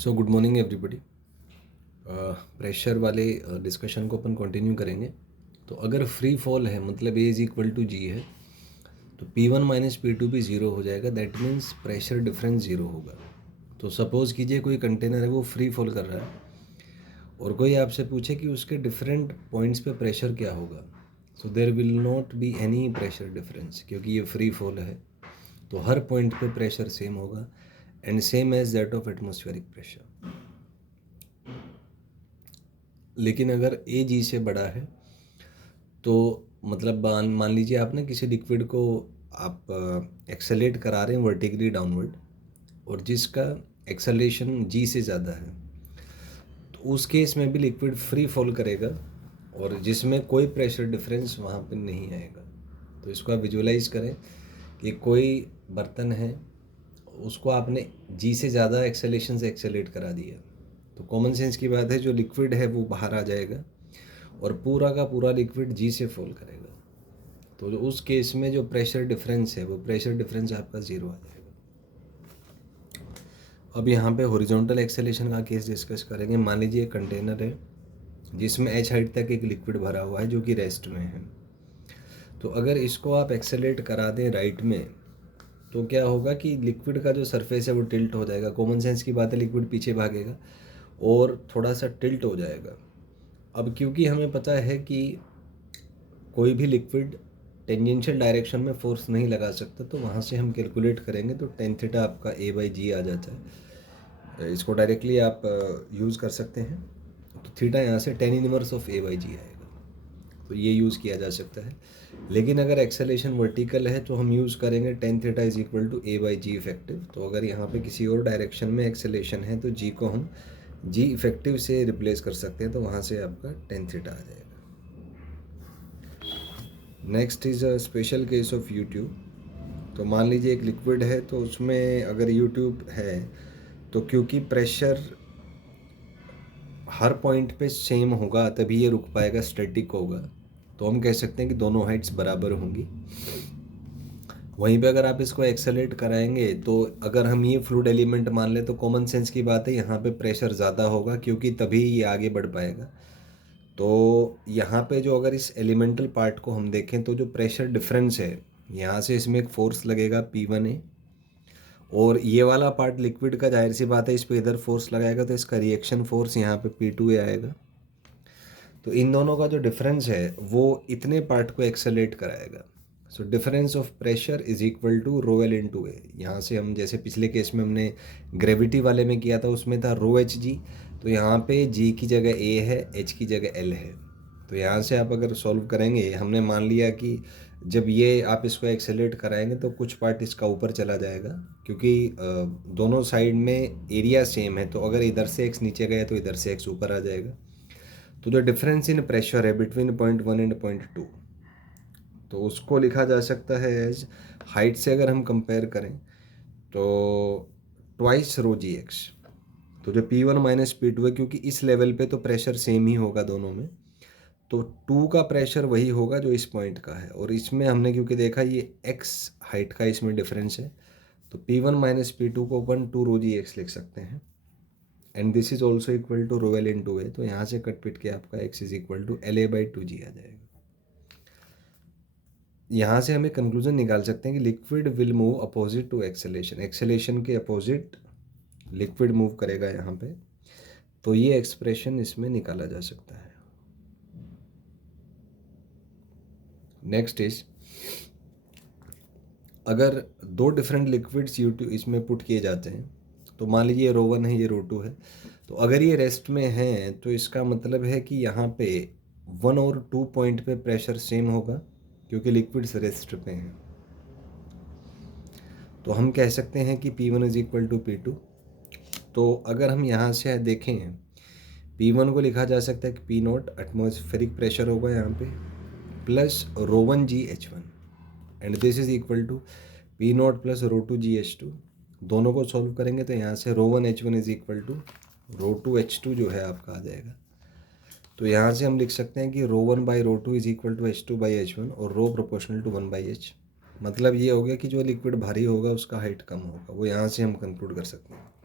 So good morning everybody. Pressure वाले discussion को अपन continue करेंगे। तो अगर फ्री फॉल है मतलब ए इज इक्वल टू जी है तो P1 माइनस P2 भी ज़ीरो हो जाएगा। That means pressure difference zero होगा। तो सपोज़ कीजिए कोई कंटेनर है वो फ्री फॉल कर रहा है और कोई आपसे पूछे कि उसके डिफरेंट पॉइंट्स पे प्रेशर क्या होगा। So there will not be any pressure difference क्योंकि ये फ्री फॉल है। तो हर पॉइंट पे प्रेशर सेम होगा and same as that of atmospheric pressure. लेकिन अगर ए जी से बड़ा है तो मतलब मान लीजिए आप ना किसी लिक्विड को आप एक्सेलेट करा रहे हैं वर्टिकली डाउनवर्ड और जिसका एक्सेलेशन जी से ज़्यादा है तो उस केस में भी लिक्विड फ्री फॉल करेगा और जिसमें कोई प्रेशर डिफरेंस वहाँ पे नहीं आएगा। तो इसको आप विजुअलाइज करें कि कोई बर्तन है उसको आपने जी से ज़्यादा एक्सेलेशन से एक्सेलेट करा दिया तो कॉमन सेंस की बात है जो लिक्विड है वो बाहर आ जाएगा और पूरा का पूरा लिक्विड जी से फॉल करेगा। तो उस केस में जो प्रेशर डिफरेंस है वो प्रेशर डिफरेंस आपका ज़ीरो आ जाएगा। अब यहाँ पे हॉरिजॉन्टल एक्सेलेशन का केस डिस्कस करेंगे। मान लीजिए एक कंटेनर है जिसमें h हाइट तक एक लिक्विड भरा हुआ है जो कि रेस्ट में है। तो अगर इसको आप एक्सेलेट करा दें राइट में तो क्या होगा कि लिक्विड का जो सरफेस है वो टिल्ट हो जाएगा। कॉमन सेंस की बात है, लिक्विड पीछे भागेगा और थोड़ा सा टिल्ट हो जाएगा। अब क्योंकि हमें पता है कि कोई भी लिक्विड टेंजेंशियल डायरेक्शन में फोर्स नहीं लगा सकता तो वहाँ से हम कैलकुलेट करेंगे तो टेन थीटा आपका ए बाई जी आ जाता है। इसको डायरेक्टली आप यूज़ कर सकते हैं। तो थीटा यहाँ से tan inverse of a by g आएगा। तो ये यूज़ किया जा सकता है। लेकिन अगर एक्सेलेशन वर्टिकल है तो हम यूज़ करेंगे tan theta is equal to a by g effective. तो अगर यहाँ पे किसी और डायरेक्शन में एक्सेलेशन है तो जी को हम जी इफेक्टिव से रिप्लेस कर सकते हैं तो वहाँ से आपका टेन थीटा आ जाएगा। Next is a special case of YouTube. तो मान लीजिए एक लिक्विड है तो उसमें अगर यूट्यूब है तो क्योंकि प्रेशर हर पॉइंट पे सेम होगा तभी ये रुक पाएगा, स्टैटिक होगा। तो हम कह सकते हैं कि दोनों हाइट्स बराबर होंगी। वहीं पे अगर आप इसको एक्सेलेट कराएंगे तो अगर हम ये फ्लूइड एलिमेंट मान लें तो कॉमन सेंस की बात है यहाँ पे प्रेशर ज़्यादा होगा क्योंकि तभी ये आगे बढ़ पाएगा। तो यहाँ पे जो अगर इस एलिमेंटल पार्ट को हम देखें तो जो प्रेशर डिफरेंस है यहाँ से इसमें एक फोर्स लगेगा P1A और ये वाला पार्ट लिक्विड का जाहिर सी बात है इस पर इधर फोर्स लगाएगा तो इसका रिएक्शन फोर्स यहाँ पे P2A आएगा। तो इन दोनों का जो डिफरेंस है वो इतने पार्ट को एक्सेलेरेट कराएगा। So difference of pressure is equal to rho l into a. यहाँ से हम जैसे पिछले केस में हमने ग्रेविटी वाले में किया था उसमें था रो एच जी। तो यहाँ पे जी की जगह ए है, एच की जगह एल है। तो यहाँ से आप अगर सॉल्व करेंगे हमने मान लिया कि जब ये आप इसको एक्सेलेरेट कराएंगे तो कुछ पार्ट इसका ऊपर चला जाएगा क्योंकि दोनों साइड में एरिया सेम है। तो अगर इधर से एक्स नीचे गया तो इधर से एक्स ऊपर आ जाएगा। तो जो डिफरेंस इन प्रेशर है बिटवीन पॉइंट 1 एंड पॉइंट 2 तो उसको लिखा जा सकता है एज हाइट से अगर हम कंपेयर करें तो ट्वाइस रो जी एक्स। तो जो P1 माइनस P2 है क्योंकि इस लेवल पे तो प्रेशर सेम ही होगा दोनों में तो 2 का प्रेशर वही होगा जो इस पॉइंट का है और इसमें हमने क्योंकि देखा ये x हाइट का इसमें डिफरेंस है तो P1 माइनस P2 को 1 2 रो जी एक्स लिख सकते हैं and this is also equal to rho l into a. तो यहाँ से कट पिट के आपका x is equal to l a by two g आ जाएगा। यहाँ से हमें कंक्लूजन निकाल सकते हैं कि liquid will move opposite to acceleration. Acceleration के अपोजिट लिक्विड मूव करेगा यहाँ पे। तो ये एक्सप्रेशन इसमें निकाला जा सकता है। नेक्स्ट इज अगर दो डिफरेंट लिक्विड्स इसमें पुट किए जाते हैं तो मान लीजिए ये रो 1 है ये रो 2 है। तो अगर ये रेस्ट में है तो इसका मतलब है कि यहाँ पे 1 और 2 पॉइंट पे प्रेशर सेम होगा क्योंकि लिक्विड्स रेस्ट पे हैं। तो हम कह सकते हैं कि P1 is equal to P2। तो अगर हम यहाँ से देखें P1 को लिखा जा सकता है कि P नॉट एटमॉस्फेरिक प्रेशर होगा यहाँ पे plus rho 1 g H1 and this is equal to P naught plus rho 2 g H2। दोनों को सॉल्व करेंगे तो यहाँ से rho 1 H1 is equal to rho 2 H2 जो है आपका आ जाएगा। तो यहाँ से हम लिख सकते हैं कि rho 1 by rho 2 is equal to H2 by H1 और rho proportional to 1 by H। मतलब ये हो गया कि जो लिक्विड भारी होगा उसका हाइट कम होगा। वो यहाँ से हम कंक्लूड कर सकते हैं।